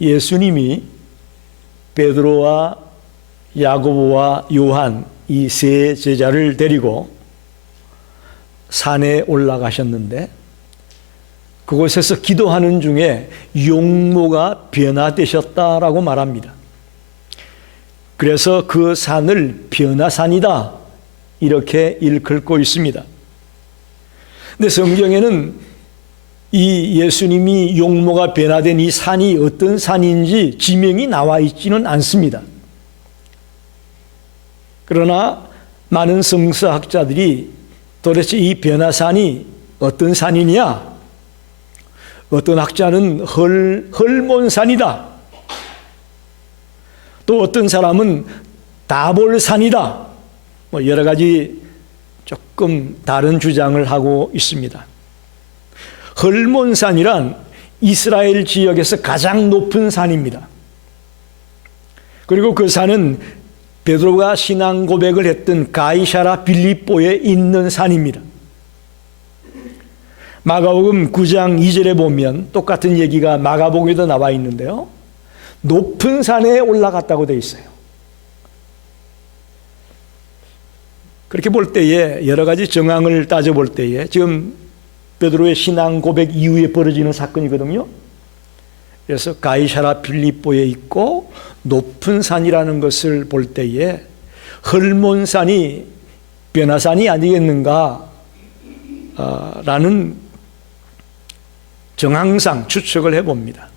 예수님이 베드로와 야고보와 요한 이 세 제자를 데리고 산에 올라가셨는데 그곳에서 기도하는 중에 용모가 변화되셨다라고 말합니다. 그래서 그 산을 변화산이다 이렇게 일컬고 있습니다. 근데 성경에는 이 예수님이 용모가 변화된 이 산이 어떤 산인지 지명이 나와 있지는 않습니다. 그러나 많은 성서학자들이 도대체 이 변화산이 어떤 산이냐? 어떤 학자는 헐몬산이다. 또 어떤 사람은 다볼산이다. 여러 가지 조금 다른 주장을 하고 있습니다. 헐몬산이란 이스라엘 지역에서 가장 높은 산입니다. 그리고 그 산은 베드로가 신앙 고백을 했던 가이사랴 빌립보에 있는 산입니다. 마가복음 9장 2절에 보면 똑같은 얘기가 마가복음에도 나와 있는데요. 높은 산에 올라갔다고 되어 있어요. 그렇게 볼 때에 여러 가지 정황을 따져볼 때에 지금 베드로의 신앙 고백 이후에 벌어지는 사건이거든요. 그래서 가이사랴 빌립보에 있고 높은 산이라는 것을 볼 때에 헐몬산이 변화산이 아니겠는가 라는 정황상 추측을 해봅니다.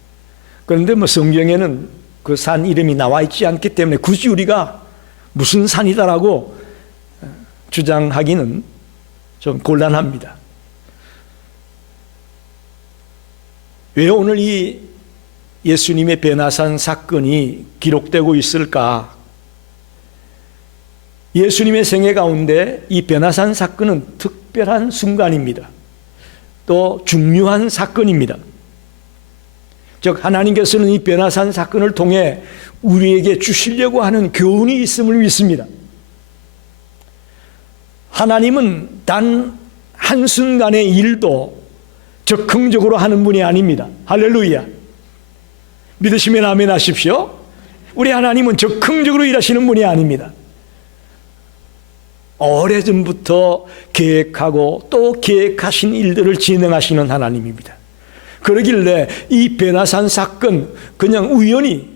그런데 성경에는 그 산 이름이 나와 있지 않기 때문에 굳이 우리가 무슨 산이다라고 주장하기는 좀 곤란합니다. 왜 오늘 이 예수님의 변화산 사건이 기록되고 있을까? 예수님의 생애 가운데 이 변화산 사건은 특별한 순간입니다. 또 중요한 사건입니다. 즉 하나님께서는 이 변화산 사건을 통해 우리에게 주시려고 하는 교훈이 있음을 믿습니다. 하나님은 단 한순간의 일도 적극적으로 하는 분이 아닙니다. 할렐루야. 믿으시면 아멘 하십시오. 우리 하나님은 적극적으로 일하시는 분이 아닙니다. 오래전부터 계획하고 또 계획하신 일들을 진행하시는 하나님입니다. 그러길래 이 변화산 사건 그냥 우연히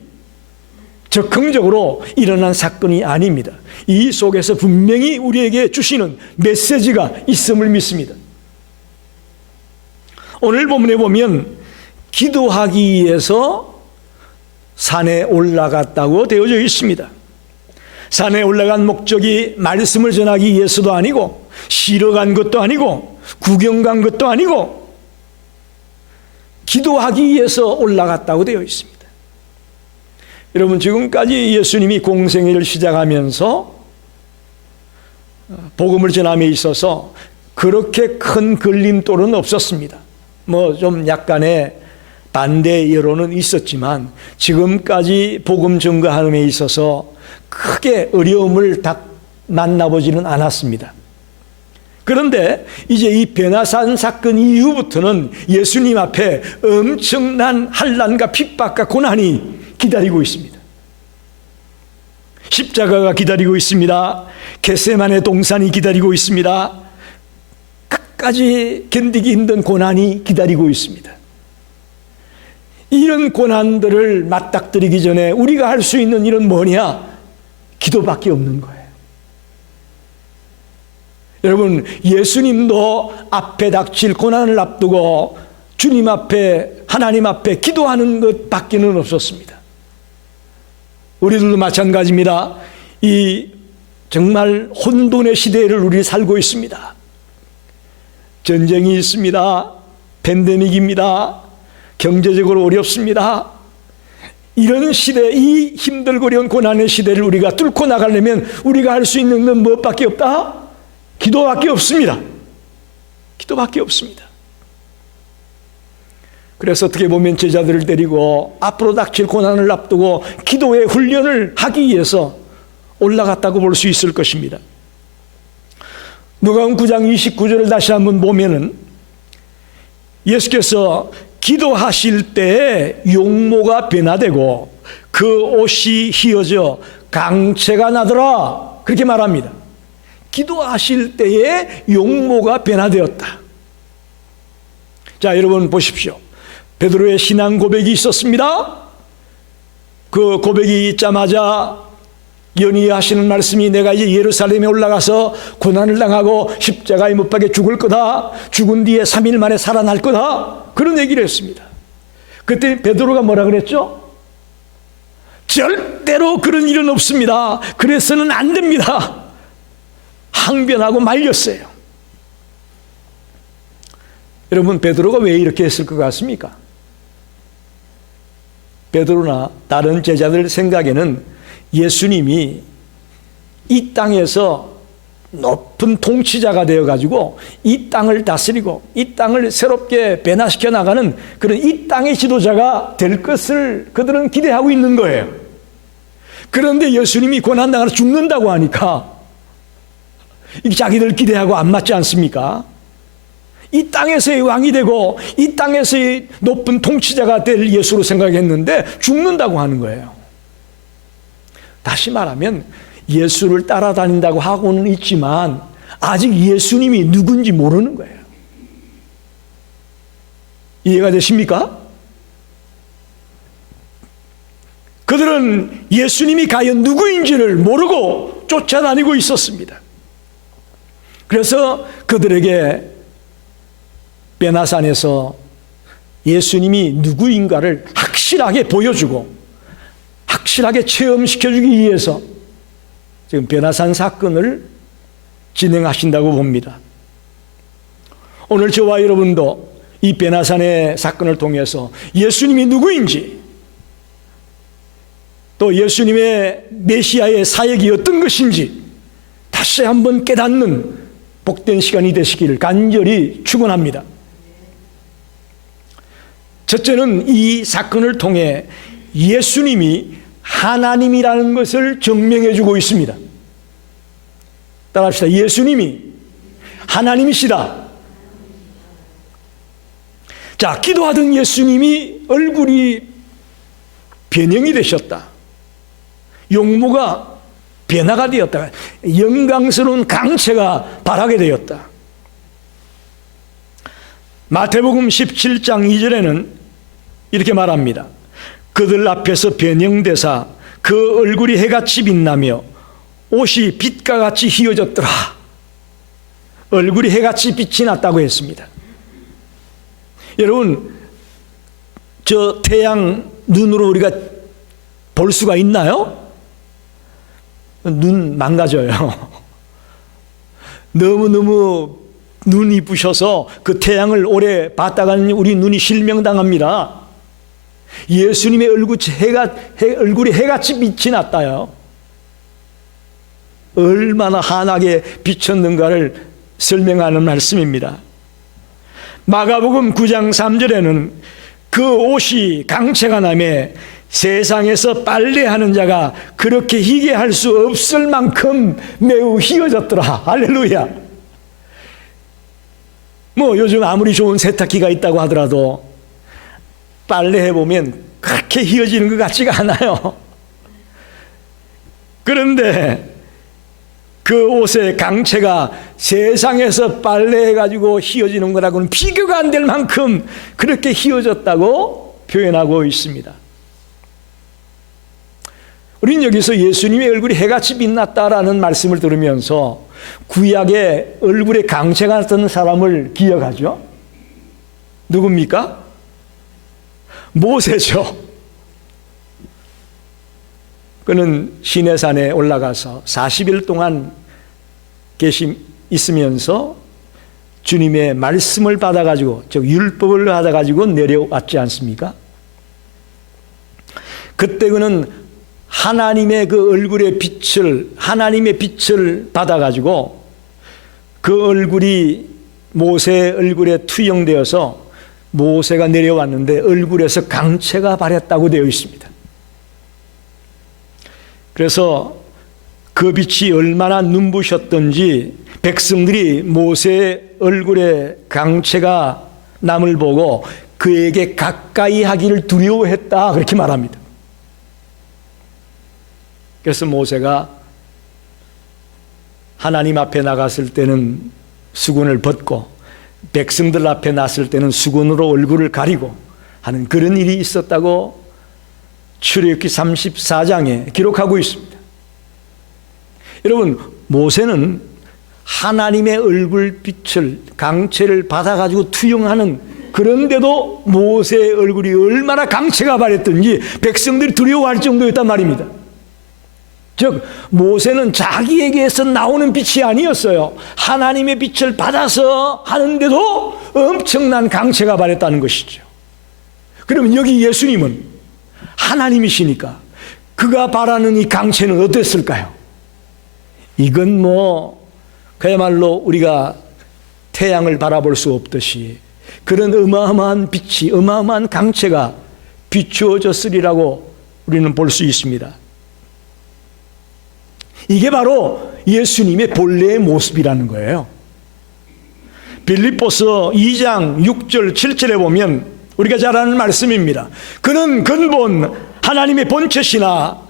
적극적으로 일어난 사건이 아닙니다. 이 속에서 분명히 우리에게 주시는 메시지가 있음을 믿습니다. 오늘 본문에 보면 기도하기 위해서 산에 올라갔다고 되어져 있습니다. 산에 올라간 목적이 말씀을 전하기 위해서도 아니고 쉬러 간 것도 아니고 구경 간 것도 아니고 기도하기 위해서 올라갔다고 되어 있습니다. 여러분 지금까지 예수님이 공생애를 시작하면서 복음을 전함에 있어서 그렇게 큰 걸림돌은 없었습니다. 좀 약간의 반대 여론은 있었지만 지금까지 복음 전가함에 있어서 크게 어려움을 만나보지는 않았습니다. 그런데 이제 이 변화산 사건 이후부터는 예수님 앞에 엄청난 환난과 핍박과 고난이 기다리고 있습니다. 십자가가 기다리고 있습니다. 겟세마네 동산이 기다리고 있습니다. 끝까지 견디기 힘든 고난이 기다리고 있습니다. 이런 고난들을 맞닥뜨리기 전에 우리가 할 수 있는 일은 뭐냐? 기도밖에 없는 거예요. 여러분 예수님도 앞에 닥칠 고난을 앞두고 주님 앞에 하나님 앞에 기도하는 것밖에는 없었습니다. 우리들도 마찬가지입니다. 이 정말 혼돈의 시대를 우리 살고 있습니다. 전쟁이 있습니다. 팬데믹입니다. 경제적으로 어렵습니다. 이런 시대, 이 힘들고 어려운 고난의 시대를 우리가 뚫고 나가려면 우리가 할 수 있는 건 무엇밖에 없다? 기도밖에 없습니다. 기도밖에 없습니다. 그래서 어떻게 보면 제자들을 데리고 앞으로 닥칠 고난을 앞두고 기도의 훈련을 하기 위해서 올라갔다고 볼 수 있을 것입니다. 누가복음 9장 29절을 다시 한번 보면은 예수께서 기도하실 때 용모가 변화되고 그 옷이 휘어져 강체가 나더라, 그렇게 말합니다. 기도하실 때에 용모가 변화되었다. 자, 여러분 보십시오. 베드로의 신앙 고백이 있었습니다. 그 고백이 있자마자 연이하시는 말씀이 내가 이제 예루살렘에 올라가서 고난을 당하고 십자가에 못 박혀 죽을 거다, 죽은 뒤에 3일 만에 살아날 거다, 그런 얘기를 했습니다. 그때 베드로가 뭐라 그랬죠? 절대로 그런 일은 없습니다. 그래서는 안 됩니다. 항변하고 말렸어요. 여러분, 베드로가 왜 이렇게 했을 것 같습니까? 베드로나 다른 제자들 생각에는 예수님이 이 땅에서 높은 통치자가 되어가지고 이 땅을 다스리고 이 땅을 새롭게 변화시켜 나가는 그런 이 땅의 지도자가 될 것을 그들은 기대하고 있는 거예요. 그런데 예수님이 고난당하러 죽는다고 하니까 이게 자기들 기대하고 안 맞지 않습니까? 이 땅에서의 왕이 되고 이 땅에서의 높은 통치자가 될 예수로 생각했는데 죽는다고 하는 거예요. 다시 말하면 예수를 따라다닌다고 하고는 있지만 아직 예수님이 누군지 모르는 거예요. 이해가 되십니까? 그들은 예수님이 과연 누구인지를 모르고 쫓아다니고 있었습니다. 그래서 그들에게 베나산에서 예수님이 누구인가를 확실하게 보여주고 확실하게 체험시켜주기 위해서 지금 베나산 사건을 진행하신다고 봅니다. 오늘 저와 여러분도 이 베나산의 사건을 통해서 예수님이 누구인지, 또 예수님의 메시아의 사역이 어떤 것인지 다시 한번 깨닫는 복된 시간이 되시기를 간절히 축원합니다. 첫째는 이 사건을 통해 예수님이 하나님이라는 것을 증명해 주고 있습니다. 따라합시다. 예수님이 하나님이시다. 자, 기도하던 예수님이 얼굴이 변형이 되셨다. 용모가 변화가 되었다. 영광스러운 강체가 발하게 되었다. 마태복음 17장 2절에는 이렇게 말합니다. 그들 앞에서 변형되사 그 얼굴이 해같이 빛나며 옷이 빛과 같이 휘어졌더라. 얼굴이 해같이 빛이 났다고 했습니다. 여러분, 저 태양 눈으로 우리가 볼 수가 있나요? 눈 망가져요. 너무너무 눈이 부셔서 그 태양을 오래 봤다가는 우리 눈이 실명당합니다. 예수님의 얼굴이 해같이 빛이 났다요. 얼마나 환하게 비쳤는가를 설명하는 말씀입니다. 마가복음 9장 3절에는 그 옷이 강체가 나며 세상에서 빨래하는 자가 그렇게 희게 할 수 없을 만큼 매우 휘어졌더라. 할렐루야. 뭐 요즘 아무리 좋은 세탁기가 있다고 하더라도 빨래해보면 그렇게 휘어지는 것 같지가 않아요. 그런데 그 옷의 강체가 세상에서 빨래해가지고 휘어지는 거라고는 비교가 안 될 만큼 그렇게 휘어졌다고 표현하고 있습니다. 우리는 여기서 예수님의 얼굴이 해같이 빛났다라는 말씀을 들으면서 구약의 얼굴에 강체가 났던 사람을 기억하죠? 누굽니까? 모세죠. 그는 시내산에 올라가서 40일 동안 있으면서 주님의 말씀을 받아가지고, 즉 율법을 받아가지고 내려왔지 않습니까? 그때 그는 하나님의 그 얼굴의 빛을, 하나님의 빛을 받아가지고 그 얼굴이 모세의 얼굴에 투영되어서 모세가 내려왔는데 얼굴에서 강체가 발했다고 되어 있습니다. 그래서 그 빛이 얼마나 눈부셨던지 백성들이 모세의 얼굴에 강체가 남을 보고 그에게 가까이 하기를 두려워했다 그렇게 말합니다. 그래서 모세가 하나님 앞에 나갔을 때는 수건을 벗고 백성들 앞에 났을 때는 수건으로 얼굴을 가리고 하는 그런 일이 있었다고 출애굽기 34장에 기록하고 있습니다. 여러분, 모세는 하나님의 얼굴빛을 강체를 받아가지고 투영하는, 그런데도 모세의 얼굴이 얼마나 강체가 바랬던지 백성들이 두려워할 정도였단 말입니다. 즉 모세는 자기에게서 나오는 빛이 아니었어요. 하나님의 빛을 받아서 하는데도 엄청난 강체가 바랬다는 것이죠. 그러면 여기 예수님은 하나님이시니까 그가 바라는 이 강체는 어땠을까요? 이건 그야말로 우리가 태양을 바라볼 수 없듯이 그런 어마어마한 빛이, 어마어마한 강체가 비추어졌으리라고 우리는 볼 수 있습니다. 이게 바로 예수님의 본래의 모습이라는 거예요. 빌립보서 2장 6절 7절에 보면 우리가 잘 아는 말씀입니다. 그는 근본 하나님의 본체시나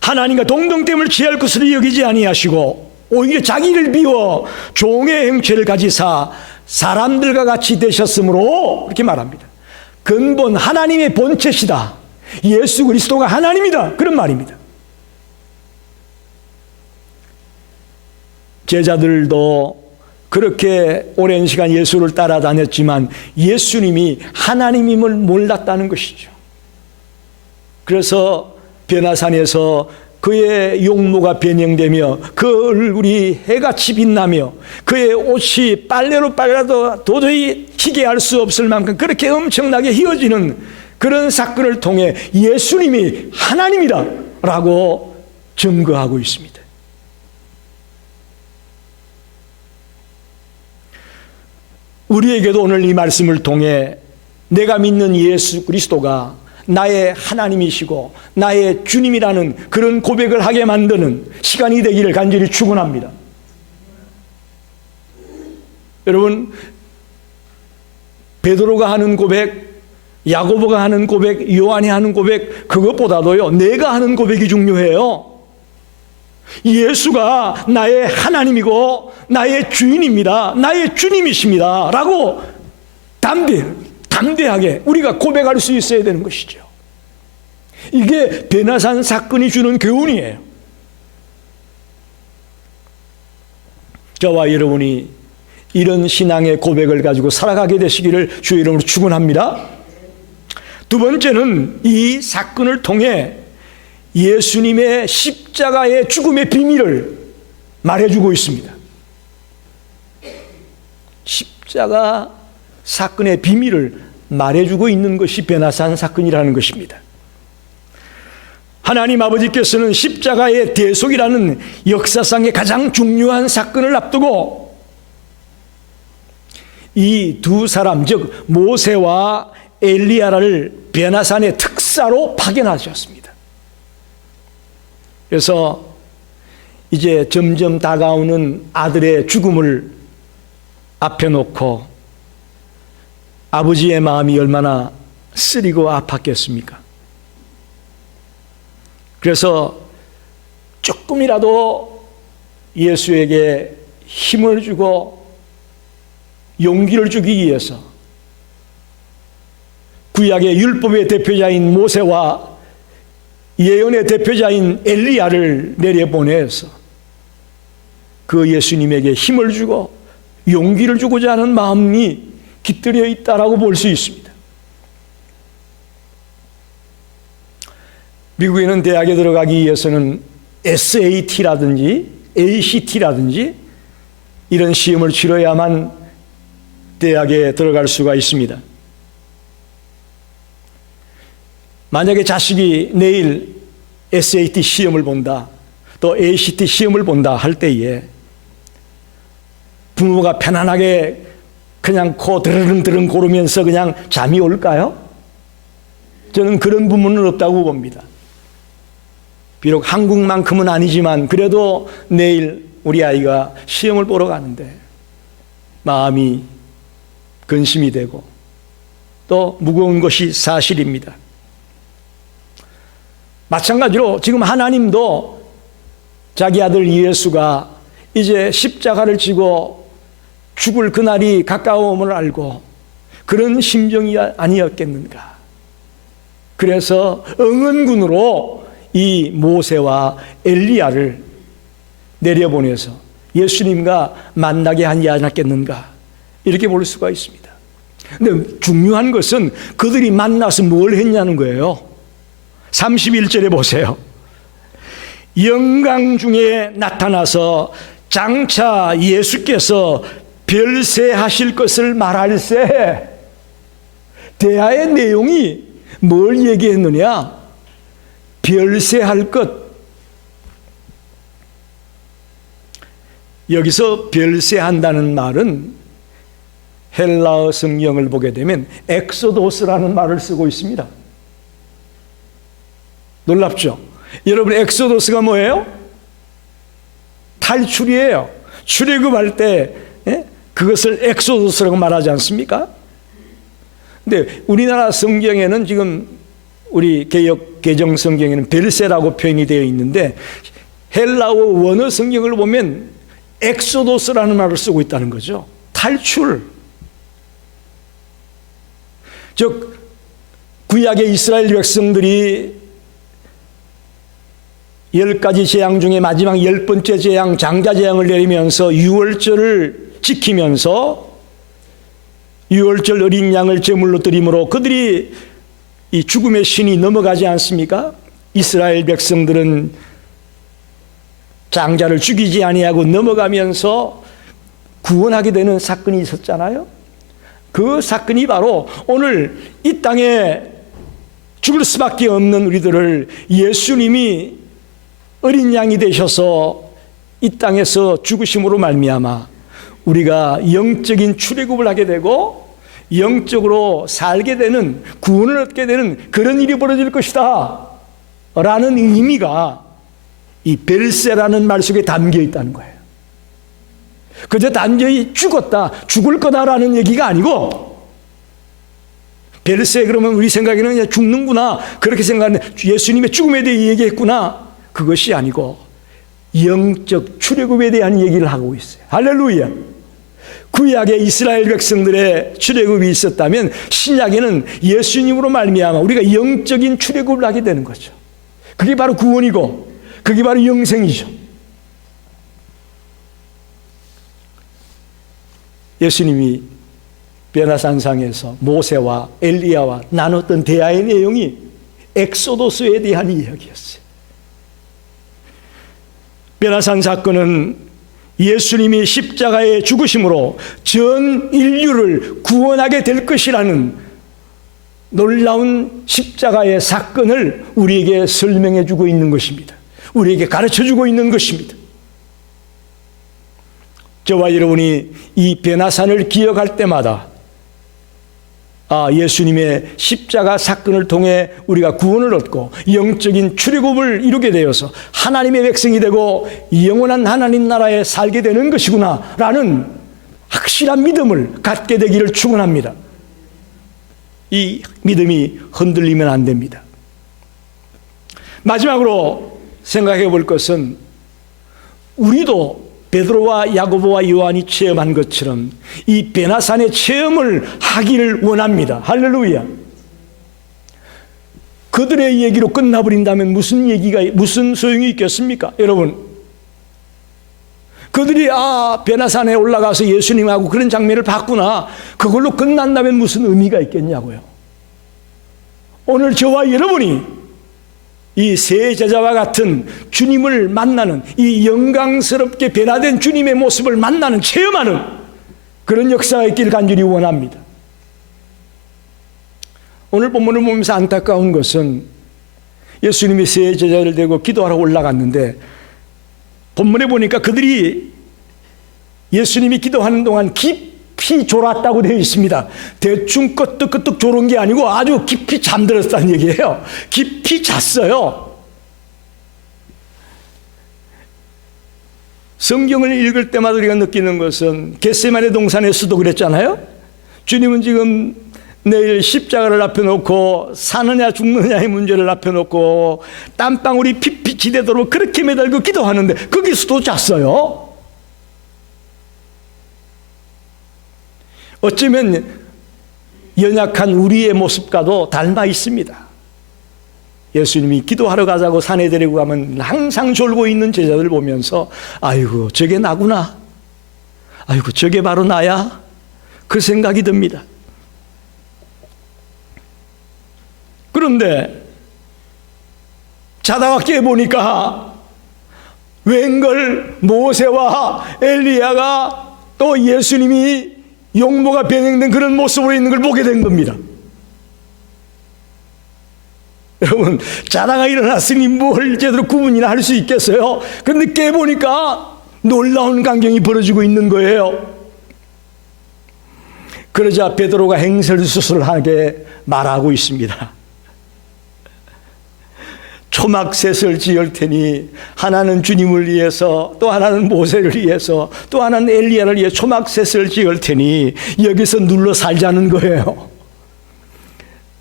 하나님과 동등됨을 취할 것으로 여기지 아니하시고 오히려 자기를 비워 종의 형체를 가지사 사람들과 같이 되셨으므로 이렇게 말합니다. 근본 하나님의 본체시다. 예수 그리스도가 하나님이다. 그런 말입니다. 제자들도 그렇게 오랜 시간 예수를 따라다녔지만 예수님이 하나님임을 몰랐다는 것이죠. 그래서 변화산에서 그의 용모가 변형되며 그 얼굴이 해같이 빛나며 그의 옷이 빨래로 빨라도 도저히 희게 할 수 없을 만큼 그렇게 엄청나게 휘어지는 그런 사건을 통해 예수님이 하나님이다 라고 증거하고 있습니다. 우리에게도 오늘 이 말씀을 통해 내가 믿는 예수 그리스도가 나의 하나님이시고 나의 주님이라는 그런 고백을 하게 만드는 시간이 되기를 간절히 축원합니다. 여러분, 베드로가 하는 고백, 야고보가 하는 고백, 요한이 하는 고백, 그것보다도요 내가 하는 고백이 중요해요. 예수가 나의 하나님이고 나의 주인입니다. 나의 주님이십니다. 라고 담대하게 우리가 고백할 수 있어야 되는 것이죠. 이게 변화산 사건이 주는 교훈이에요. 저와 여러분이 이런 신앙의 고백을 가지고 살아가게 되시기를 주의 이름으로 축원합니다. 두 번째는 이 사건을 통해 예수님의 십자가의 죽음의 비밀을 말해주고 있습니다. 십자가 사건의 비밀을 말해주고 있는 것이 변화산 사건이라는 것입니다. 하나님 아버지께서는 십자가의 대속이라는 역사상의 가장 중요한 사건을 앞두고 이 두 사람, 즉 모세와 엘리야를 변화산의 특사로 파견하셨습니다. 그래서 이제 점점 다가오는 아들의 죽음을 앞에 놓고 아버지의 마음이 얼마나 쓰리고 아팠겠습니까? 그래서 조금이라도 예수에게 힘을 주고 용기를 주기 위해서 구약의 율법의 대표자인 모세와 예언의 대표자인 엘리야를 내려보내서 그 예수님에게 힘을 주고 용기를 주고자 하는 마음이 깃들여 있다라고 볼 수 있습니다. 미국에는 대학에 들어가기 위해서는 SAT라든지 ACT라든지 이런 시험을 치러야만 대학에 들어갈 수가 있습니다. 만약에 자식이 내일 SAT 시험을 본다, 또 ACT 시험을 본다 할 때에 부모가 편안하게 그냥 코 드르릉 고르면서 그냥 잠이 올까요? 저는 그런 부모는 없다고 봅니다. 비록 한국만큼은 아니지만 그래도 내일 우리 아이가 시험을 보러 가는데 마음이 근심이 되고 또 무거운 것이 사실입니다. 마찬가지로 지금 하나님도 자기 아들 예수가 이제 십자가를 지고 죽을 그날이 가까움을 알고 그런 심정이 아니었겠는가. 그래서 응원군으로 이 모세와 엘리야를 내려보내서 예수님과 만나게 하지 않았겠는가, 이렇게 볼 수가 있습니다. 근데 중요한 것은 그들이 만나서 뭘 했냐는 거예요. 31절에 보세요. 영광 중에 나타나서 장차 예수께서 별세하실 것을 말할세. 대화의 내용이 뭘 얘기했느냐? 별세할 것. 여기서 별세한다는 말은 헬라어 성경을 보게 되면 엑소도스라는 말을 쓰고 있습니다. 놀랍죠? 여러분, 엑소도스가 뭐예요? 탈출이에요. 출애굽할 때 그것을 엑소도스라고 말하지 않습니까? 근데 우리나라 성경에는 지금 우리 개역 개정 성경에는 벨세라고 표현이 되어 있는데 헬라어 원어 성경을 보면 엑소도스라는 말을 쓰고 있다는 거죠. 탈출. 즉 구약의 이스라엘 백성들이 10가지 재앙 중에 마지막 10번째 재앙, 장자재앙을 내리면서 유월절을 지키면서 유월절 어린 양을 제물로 드림으로 그들이 이 죽음의 신이 넘어가지 않습니까? 이스라엘 백성들은 장자를 죽이지 아니하고 넘어가면서 구원하게 되는 사건이 있었잖아요. 그 사건이 바로 오늘 이 땅에 죽을 수밖에 없는 우리들을 예수님이 어린 양이 되셔서 이 땅에서 죽으심으로 말미암아 우리가 영적인 출애굽을 하게 되고 영적으로 살게 되는, 구원을 얻게 되는 그런 일이 벌어질 것이다 라는 의미가 이 벨세라는 말 속에 담겨 있다는 거예요. 그저 단전히 죽었다, 죽을 거다라는 얘기가 아니고, 벨세 그러면 우리 생각에는 그냥 죽는구나 그렇게 생각하는데 예수님의 죽음에 대해 얘기했구나, 그것이 아니고 영적 출애굽에 대한 얘기를 하고 있어요. 할렐루야. 구약의 이스라엘 백성들의 출애굽이 있었다면 신약에는 예수님으로 말미암아 우리가 영적인 출애굽을 하게 되는 거죠. 그게 바로 구원이고 그게 바로 영생이죠. 예수님이 베나산상에서 모세와 엘리야와 나눴던 대화의 내용이 엑소도스에 대한 이야기였어요. 베나산 사건은 예수님이 십자가에 죽으심으로 전 인류를 구원하게 될 것이라는 놀라운 십자가의 사건을 우리에게 설명해 주고 있는 것입니다. 우리에게 가르쳐 주고 있는 것입니다. 저와 여러분이 이 베나산을 기억할 때마다 예수님의 십자가 사건을 통해 우리가 구원을 얻고 영적인 출애굽을 이루게 되어서 하나님의 백성이 되고 영원한 하나님 나라에 살게 되는 것이구나 라는 확실한 믿음을 갖게 되기를 축원합니다. 이 믿음이 흔들리면 안 됩니다. 마지막으로 생각해 볼 것은 우리도 베드로와 야고보와 요한이 체험한 것처럼 이 베나산의 체험을 하기를 원합니다. 할렐루야. 그들의 얘기로 끝나버린다면 무슨 소용이 있겠습니까? 여러분, 그들이 베나산에 올라가서 예수님하고 그런 장면을 봤구나, 그걸로 끝난다면 무슨 의미가 있겠냐고요. 오늘 저와 여러분이 이 세 제자와 같은 주님을 만나는, 이 영광스럽게 변화된 주님의 모습을 만나는, 체험하는 그런 역사가 있기를 간절히 원합니다. 오늘 본문을 보면서 안타까운 것은 예수님이 세 제자를 데리고 기도하러 올라갔는데 본문에 보니까 그들이 예수님이 기도하는 동안 깊이 졸았다고 되어 있습니다. 대충 끄떡끄떡 졸은 게 아니고 아주 깊이 잠들었다는 얘기예요. 깊이 잤어요. 성경을 읽을 때마다 우리가 느끼는 것은 겟세마네 동산에서도 그랬잖아요. 주님은 지금 내일 십자가를 앞에 놓고 사느냐 죽느냐의 문제를 앞에 놓고 땀방울이 핏빛이 되도록 그렇게 매달고 기도하는데 거기서도 잤어요. 어쩌면 연약한 우리의 모습과도 닮아 있습니다. 예수님이 기도하러 가자고 산에 데리고 가면 항상 졸고 있는 제자들 보면서 아이고 저게 나구나, 아이고 저게 바로 나야, 그 생각이 듭니다. 그런데 자다가 깨보니까 웬걸 모세와 엘리야가 또 예수님이 용모가 변형된 그런 모습으로 있는 걸 보게 된 겁니다. 여러분, 자다가 일어났으니 뭘 제대로 구분이나 할 수 있겠어요? 그런데 깨보니까 놀라운 광경이 벌어지고 있는 거예요. 그러자 베드로가 행설수설하게 말하고 있습니다. 초막셋을 지을 테니 하나는 주님을 위해서, 또 하나는 모세를 위해서, 또 하나는 엘리야를 위해 초막셋을 지을 테니 여기서 눌러 살자는 거예요.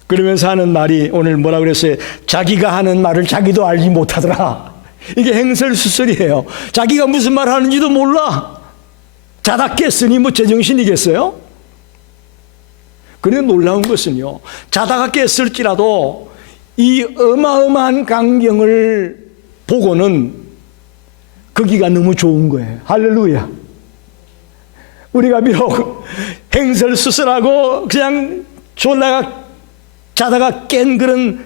그러면서 하는 말이 오늘 뭐라 그랬어요? 자기가 하는 말을 자기도 알지 못하더라. 이게 행설수설이에요. 자기가 무슨 말 하는지도 몰라. 자다 깼으니 뭐 제정신이겠어요? 그런데 놀라운 것은요, 자다가 깼을지라도 이 어마어마한 광경을 보고는 거기가 너무 좋은 거예요. 할렐루야. 우리가 비록 행설수설하고 그냥 자다가 깬 그런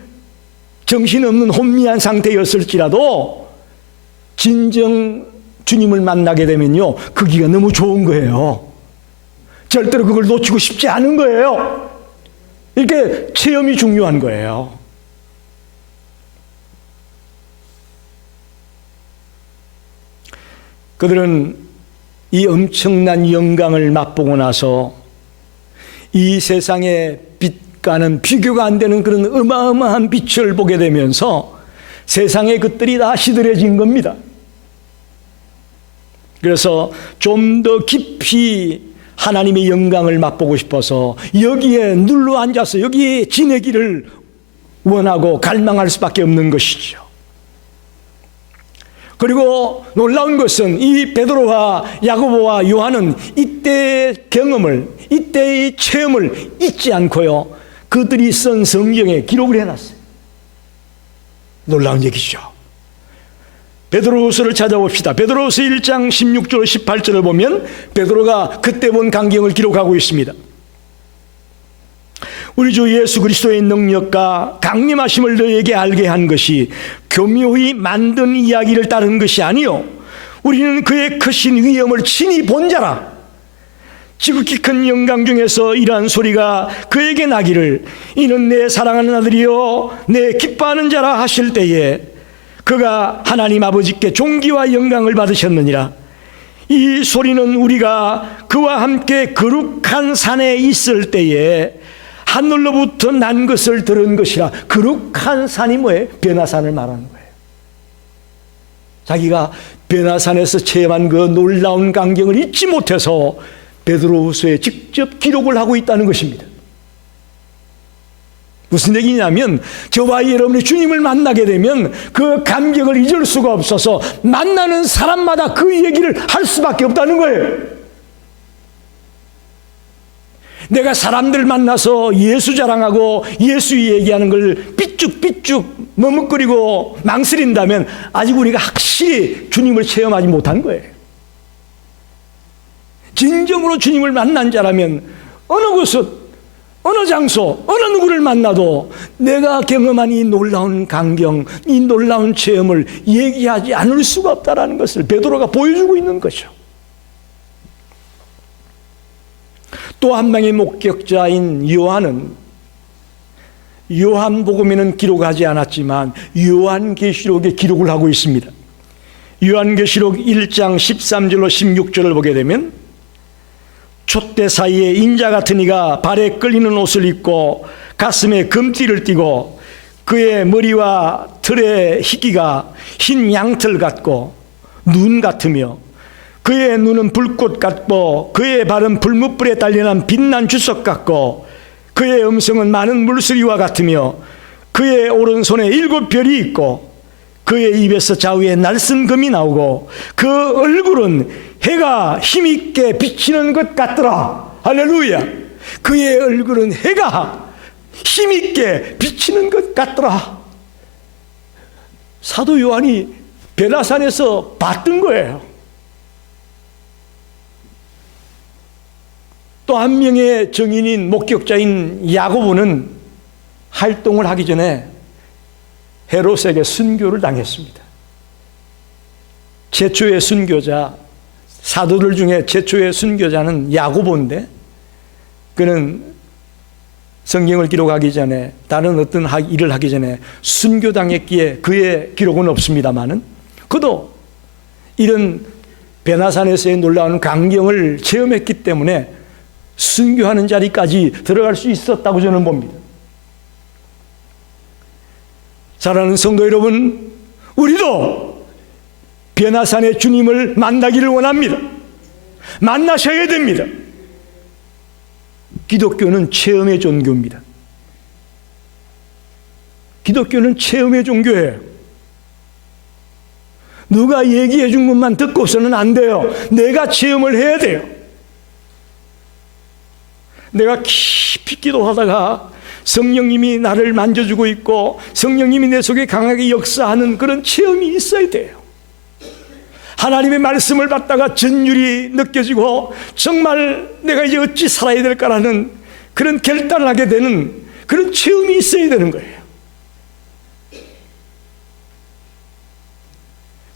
정신없는 혼미한 상태였을지라도 진정 주님을 만나게 되면요, 거기가 너무 좋은 거예요. 절대로 그걸 놓치고 싶지 않은 거예요. 이렇게 체험이 중요한 거예요. 그들은 이 엄청난 영광을 맛보고 나서 이 세상의 빛과는 비교가 안 되는 그런 어마어마한 빛을 보게 되면서 세상의 것들이 다 시들해진 겁니다. 그래서 좀 더 깊이 하나님의 영광을 맛보고 싶어서 여기에 눌러 앉아서 여기에 지내기를 원하고 갈망할 수밖에 없는 것이죠. 그리고 놀라운 것은 이 베드로와 야고보와 요한은 이때의 경험을, 이때의 체험을 잊지 않고요, 그들이 쓴 성경에 기록을 해놨어요. 놀라운 얘기죠. 베드로후서를 찾아봅시다. 베드로후서 1장 16절 18절을 보면 베드로가 그때 본 광경을 기록하고 있습니다. 우리 주 예수 그리스도의 능력과 강림하심을 너희에게 알게 한 것이 교묘히 만든 이야기를 따른 것이 아니요 우리는 그의 크신 위엄을 친히 본 자라. 지극히 큰 영광 중에서 이러한 소리가 그에게 나기를 이는 내 사랑하는 아들이요 내 기뻐하는 자라 하실 때에 그가 하나님 아버지께 존귀와 영광을 받으셨느니라. 이 소리는 우리가 그와 함께 거룩한 산에 있을 때에 하늘로부터 난 것을 들은 것이라. 거룩한 산이 뭐예요? 변화산을 말하는 거예요. 자기가 변화산에서 체험한 그 놀라운 광경을 잊지 못해서 베드로후서에 직접 기록을 하고 있다는 것입니다. 무슨 얘기냐면 저와 여러분이 주님을 만나게 되면 그 감격을 잊을 수가 없어서 만나는 사람마다 그 얘기를 할 수밖에 없다는 거예요. 내가 사람들 만나서 예수 자랑하고 예수 얘기하는 걸 삐쭉삐쭉 머뭇거리고 망설인다면 아직 우리가 확실히 주님을 체험하지 못한 거예요. 진정으로 주님을 만난 자라면 어느 곳, 어느 장소, 어느 누구를 만나도 내가 경험한 이 놀라운 광경, 이 놀라운 체험을 얘기하지 않을 수가 없다는 것을 베드로가 보여주고 있는 거죠. 또 한 명의 목격자인 요한은 요한복음에는 기록하지 않았지만 요한계시록에 기록을 하고 있습니다. 요한계시록 1장 13절로 16절을 보게 되면 촛대 사이에 인자 같은 이가 발에 끌리는 옷을 입고 가슴에 금띠를 띠고 그의 머리와 털의 희기가 흰 양털 같고 눈 같으며 그의 눈은 불꽃 같고 그의 발은 불뭇불에 달려난 빛난 주석 같고 그의 음성은 많은 물소리와 같으며 그의 오른손에 7별이 있고 그의 입에서 좌우에 날쌘 금이 나오고 그 얼굴은 해가 힘있게 비치는 것 같더라. 할렐루야. 그의 얼굴은 해가 힘있게 비치는 것 같더라. 사도 요한이 베나산에서 봤던 거예요. 또 한 명의 증인인 목격자인 야고보는 활동을 하기 전에 헤롯에게 순교를 당했습니다. 최초의 순교자, 사도들 중에 최초의 순교자는 야고보인데 그는 성경을 기록하기 전에 다른 어떤 일을 하기 전에 순교당했기에 그의 기록은 없습니다마는 그도 이런 베나산에서의 놀라운 광경을 체험했기 때문에 순교하는 자리까지 들어갈 수 있었다고 저는 봅니다. 사랑하는 성도 여러분, 우리도 베나산의 주님을 만나기를 원합니다. 만나셔야 됩니다. 기독교는 체험의 종교입니다. 기독교는 체험의 종교예요. 누가 얘기해 준 것만 듣고서는 안 돼요. 내가 체험을 해야 돼요. 내가 깊이 기도하다가 성령님이 나를 만져주고 있고 성령님이 내 속에 강하게 역사하는 그런 체험이 있어야 돼요. 하나님의 말씀을 받다가 전율이 느껴지고 정말 내가 이제 어찌 살아야 될까라는 그런 결단을 하게 되는 그런 체험이 있어야 되는 거예요.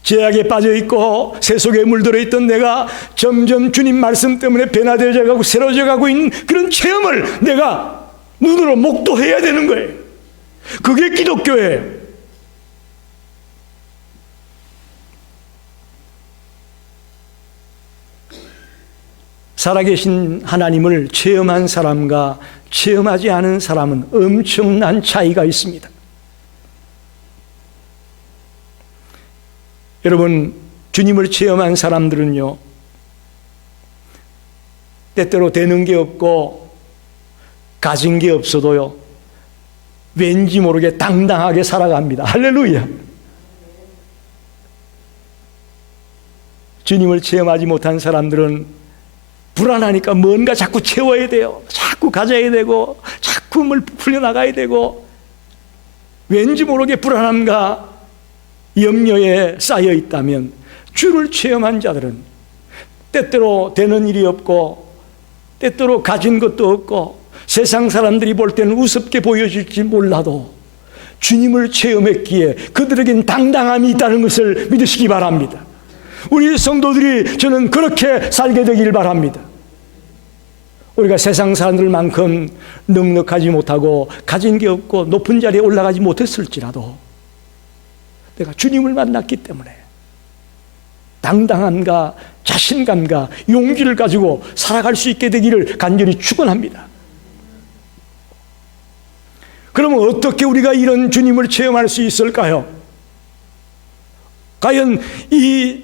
죄악에 빠져있고 세속에 물들어 있던 내가 점점 주님 말씀 때문에 변화되어져 가고 새로워져 가고 있는 그런 체험을 내가 눈으로 목도해야 되는 거예요. 그게 기독교예요. 살아계신 하나님을 체험한 사람과 체험하지 않은 사람은 엄청난 차이가 있습니다. 여러분, 주님을 체험한 사람들은요, 때때로 되는 게 없고 가진 게 없어도요, 왠지 모르게 당당하게 살아갑니다. 할렐루야. 주님을 체험하지 못한 사람들은 불안하니까 뭔가 자꾸 채워야 돼요. 자꾸 가져야 되고 자꾸 뭘 풀려나가야 되고 왠지 모르게 불안함과 염려에 쌓여 있다면 주를 체험한 자들은 때때로 되는 일이 없고 때때로 가진 것도 없고 세상 사람들이 볼 때는 우습게 보여질지 몰라도 주님을 체험했기에 그들에겐 당당함이 있다는 것을 믿으시기 바랍니다. 우리 성도들이 저는 그렇게 살게 되길 바랍니다. 우리가 세상 사람들만큼 넉넉하지 못하고 가진 게 없고 높은 자리에 올라가지 못했을지라도 내가 주님을 만났기 때문에 당당함과 자신감과 용기를 가지고 살아갈 수 있게 되기를 간절히 축원합니다. 그러면 어떻게 우리가 이런 주님을 체험할 수 있을까요? 과연 이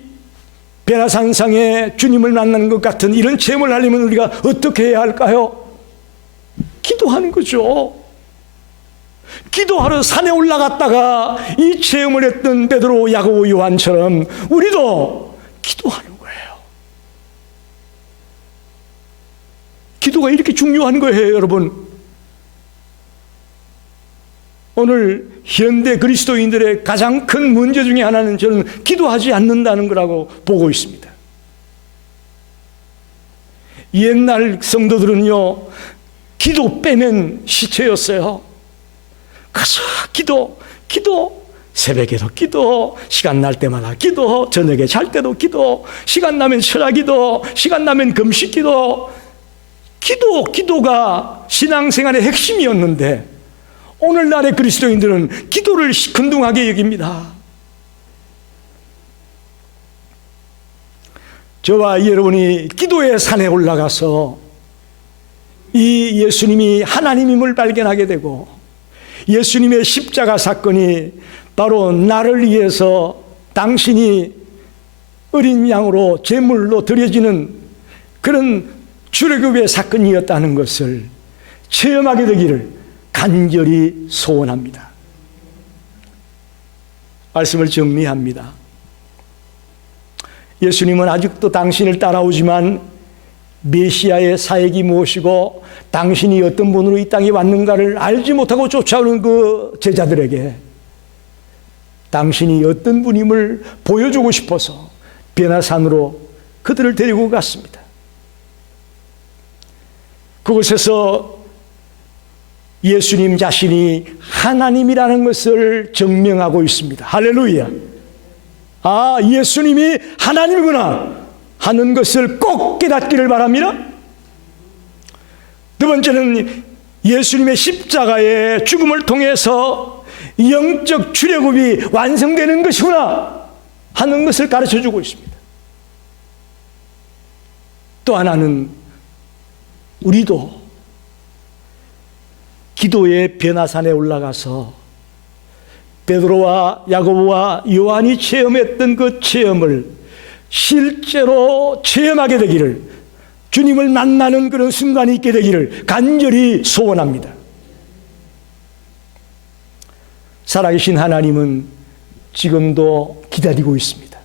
베나산상에 주님을 만나는 것 같은 이런 체험을 하려면 우리가 어떻게 해야 할까요? 기도하는 거죠. 기도하러 산에 올라갔다가 이 체험을 했던 베드로, 야고보, 요한처럼 우리도 기도하는 거예요. 기도가 이렇게 중요한 거예요, 여러분. 오늘 현대 그리스도인들의 가장 큰 문제 중에 하나는 저는 기도하지 않는다는 거라고 보고 있습니다. 옛날 성도들은요, 기도 빼면 시체였어요. 가서 기도, 새벽에도 기도, 시간 날 때마다 기도, 저녁에 잘 때도 기도, 시간 나면 철야기도, 시간 나면 금식기도, 기도가 신앙생활의 핵심이었는데 오늘날의 그리스도인들은 기도를 시큰둥하게 여깁니다. 저와 여러분이 기도의 산에 올라가서 이 예수님이 하나님임을 발견하게 되고 예수님의 십자가 사건이 바로 나를 위해서 당신이 어린 양으로 제물로 드려지는 그런 출애굽의 사건이었다는 것을 체험하게 되기를 간절히 소원합니다. 말씀을 정리합니다. 예수님은 아직도 당신을 따라오지만 메시아의 사역이 무엇이고 당신이 어떤 분으로 이 땅에 왔는가를 알지 못하고 쫓아오는 그 제자들에게 당신이 어떤 분임을 보여주고 싶어서 변화산으로 그들을 데리고 갔습니다. 그곳에서 예수님 자신이 하나님이라는 것을 증명하고 있습니다. 할렐루야. 아, 예수님이 하나님이구나 하는 것을 꼭 깨닫기를 바랍니다. 두 번째는 예수님의 십자가의 죽음을 통해서 영적 출애굽이 완성되는 것이구나 하는 것을 가르쳐주고 있습니다. 또 하나는 우리도 기도의 변화산에 올라가서 베드로와 야고보와 요한이 체험했던 그 체험을 실제로 체험하게 되기를, 주님을 만나는 그런 순간이 있게 되기를 간절히 소원합니다. 살아계신 하나님은 지금도 기다리고 있습니다.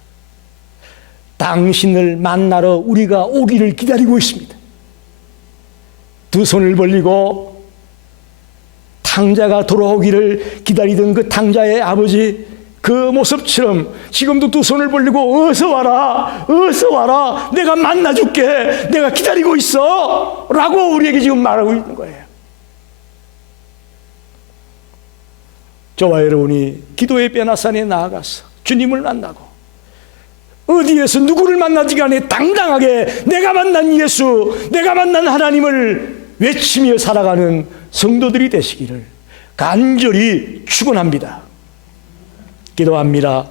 당신을 만나러 우리가 오기를 기다리고 있습니다. 두 손을 벌리고 탕자가 돌아오기를 기다리던 그 탕자의 아버지, 그 모습처럼 지금도 두 손을 벌리고 어서 와라, 어서 와라, 내가 만나줄게, 내가 기다리고 있어 라고 우리에게 지금 말하고 있는 거예요. 저와 여러분이 기도의 변화산에 나아가서 주님을 만나고 어디에서 누구를 만나지 간에 당당하게 내가 만난 예수, 내가 만난 하나님을 외치며 살아가는 성도들이 되시기를 간절히 축원합니다. 기도합니다.